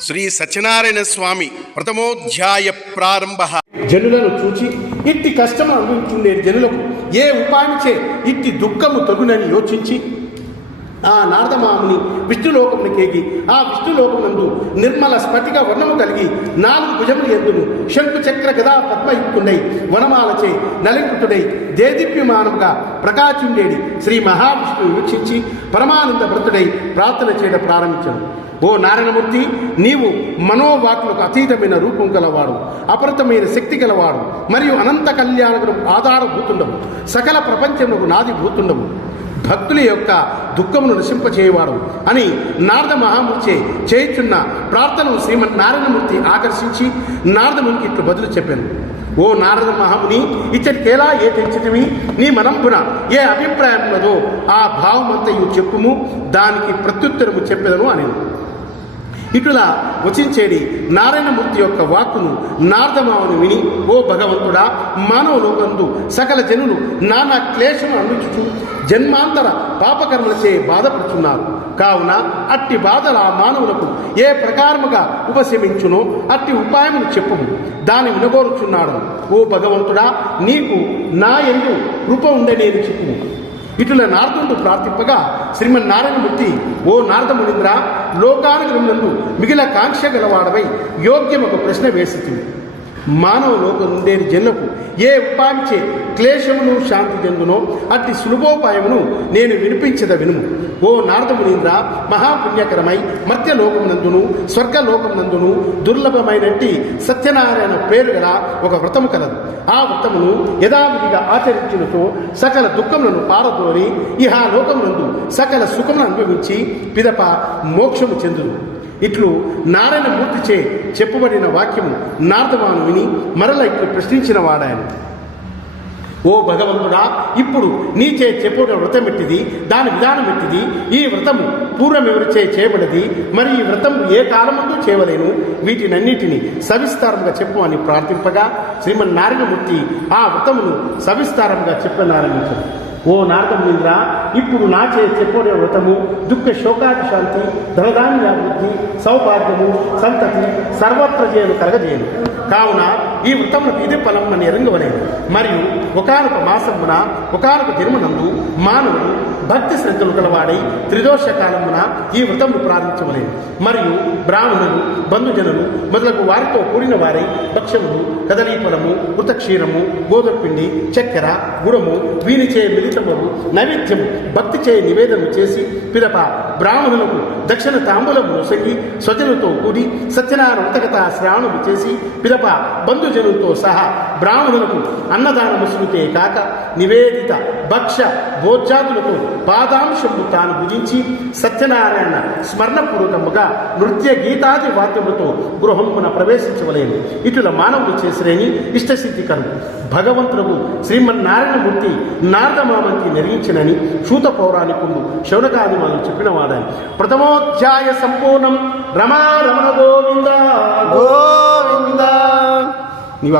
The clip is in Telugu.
శ్రీ సత్యనారాయణ స్వామి ప్రథమోధ్యాయ ప్రారంభ. జనులను చూచి ఇట్టి కష్టము అనుభవించుండే జనులకు ఏ ఉపాయమిచే ఇట్టి దుఃఖము తగునని యోచించి ఆ నారదమాముని విష్ణులోకమునికేగి ఆ విష్ణులోకమునందు నిర్మల స్ఫటిక వర్ణము కలిగి నాలుగు భుజములు ఎందును శంకు చక్ర గదా పద్మయుక్తుడై వనమాలచే నలింకుతుడై దేదీప్యమానముగా ప్రకాశుండేడి శ్రీ మహావిష్ణువు వీక్షించి పరమానంద భృతుడై ప్రార్థన చేయడం ప్రారంభించాడు ఓ నారాయణమూర్తి నీవు మనోవాకులకు అతీతమైన రూపం గలవాడు అపరితమైన శక్తి గలవాడు మరియు అనంత కళ్యాణకు ఆధారభూతుండవు. సకల ప్రపంచములకు నాది భూతుండవు. భక్తుల యొక్క దుఃఖమును నశింపచేయవాడు అని నారద మహామూర్చే చేయుచున్న ప్రార్థనను శ్రీమన్ నారాయణమూర్తి ఆకర్షించి నారదమునికి ఇట్లు బదులు చెప్పాను. ఓ నారద మహాముని ఇచ్చటికేలా ఏ తెంచితివి నీ మనంపున ఏ అభిప్రాయం ఉన్నదో ఆ భావమంతయు చెప్పుము దానికి ప్రత్యుత్తరము చెప్పెదను అని ఇటులా వచించేడి నారాయణమూర్తి యొక్క వాక్కును నారదమావను విని ఓ భగవంతుడా మానవ లోకందు సకల జనులు నానా క్లేశము అందించుచు జన్మాంతర పాపకర్మలచే బాధపడుతున్నారు కావున అట్టి బాధల ఆ మానవులకు ఏ ప్రకారముగా ఉపశమించునో అట్టి ఉపాయమును చెప్పుము. దాని వినగోరుచున్నాడు ఓ భగవంతుడా నీకు నా ఎందు కృప ఉండనేది చెప్పుము. ఇటుల నారదుడు ప్రార్థింపగా శ్రీమన్ నారాయణమూర్తి ఓ నారదమునింద్ర లోకానుగ్రహములను మిగిల కాంక్ష గలవాడవై యోగ్యం ఒక ప్రశ్న వేసింది మానవ లోకం ఉండేది జన్లకు ఏ ఉపాయించే క్లేశమును శాంతి చెందునో అట్టి సులభోపాయమును నేను వినిపించద వినుము. ఓ నారదమునీంద్ర మహాపుణ్యకరమై మర్త్యలోకమునందును స్వర్గలోకమునందును దుర్లభమైనట్టి సత్యనారాయణ పేరు గల ఒక వ్రతము కలదు. ఆ వ్రతమును యథావిధిగా ఆచరించినతో సకల దుఃఖములను పారదోరి ఇహ లోకమునందు సకల సుఖములను అనుభవించి పిదప మోక్షము చెందును. ఇట్లు నారాయణమూర్తిచే చెప్పబడిన వాక్యము నారదమాను విని మరల ఇట్లు ప్రశ్నించిన వాడాయను. ఓ భగవంతుడా ఇప్పుడు నీచే చెప్పిన వ్రతం ఎట్టిది? దాని విధానం ఎట్టిది? ఈ వ్రతము పూర్వం ఎవరిచే చేయబడది మరి ఈ వ్రతం ఏ కాలమందు చేయవలేను? వీటినన్నిటిని సవిస్తారంగా చెప్పు అని ప్రార్థింపగా శ్రీమన్నారాయణమూర్తి ఆ వ్రతమును సవిస్తారంగా చెప్పనారంభించారు ఓ నారదమునింద్ర ఇప్పుడు నాచే చెప్పుడే వ్రతము దుఃఖ శోకాది శాంతి ధనధాన్యాభివృద్ధి సౌభాగ్యము సంతతి సర్వత్ర చేయను కలగజేయను. కావున ఈ వ్రతమునకు ఇది ఫలం అని ఎరంగవలేదు మరియు ఒకనొక మాసమున ఒకనొక జన్మనందు మానవుడు భక్తి శ్రద్ధలు గలవాడై త్రిదోష కాలమున ఈ వ్రతము ప్రారంభించవలేదు మరియు బ్రాహ్మణులు బంధుజనులు మొదలగు వారితో కూడిన వారై భక్ష్యములు కదలీఫలము క్షీరము గోధుమపిండి చక్కెర గుడము వీనిచే మిలితములు నైవేద్యము భక్తి చే నివేదన చేసి పిదప బ్రాహ్మణులకు దక్షిణ తాంబూలము నొసగి స్వజనులతో కూడి సత్యనారాయణ వ్రతగత శ్రావణము చేసి పిదప బంధుజనులతో సహా బ్రాహ్మణులకు అన్నదానముసుకుతే కాక నివేదిత భక్ష్య భోజాతులకు పాదాంశము తాను భుజించి సత్యనారాయణ స్మరణపూర్వకముగా నృత్య గీతాది వాద్యములతో గృహమున ప్రవేశించవలేను. ఇటుల మానవులు చేసిరేని ఇష్టసిద్ధికరం భగవంతుడు శ్రీమన్నారాయణమూర్తి నారదమామంతి నెరగించినని శూత పౌరాణికుడు శౌనకాదిమాలు చెప్పిన ಮಾಡಿದ್ದಾರೆ ಪ್ರಥಮೋಧ್ಯಾಯ ಸಂಪೂರ್ಣಂ ರಮಾ ರಮಣ ಗೋವಿಂದ. ಗೋವಿಂದ. ನೀವಾಗ